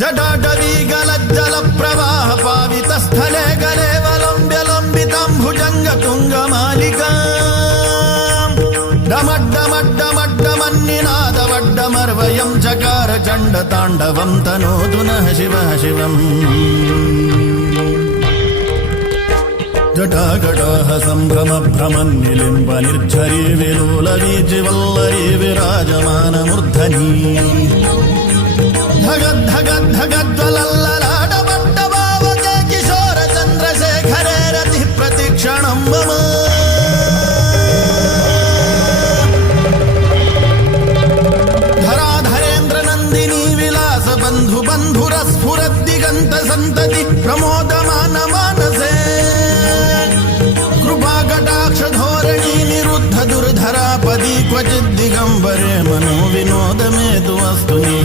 जटाटवीगलज्जल प्रवाह पावित स्थले गले वलम्ब्यलम्बिताम्भुजङ्ग तुङ्गमालिका डमड्डमड्डमड्डमन्निनादवड्डमर्वयं चकार चण्डताण्डवं तनोतु नः शिवः शिवम् जटाकटाह सम्भ्रम भ्रमन्निलिम्ब निर्झरी विलोलवीचिवल्लरी विराजमानमूर्धनी धगद्धगद्धगज्ज्वलल्ललाटपट्टभावके किशोर चन्द्रशेखरे रतिः प्रतिक्षणं मम धराधरेन्द्र नन्दिनी विलास बन्धु बन्धुरस्फुरद्दिगन्त सन्तति प्रमोदमान मानसे कृपाकटाक्ष धोरणी निरुद्ध दुर्धरापदी क्वचिद् दिगम्बरे मनो विनोद मे तु वस्तुनि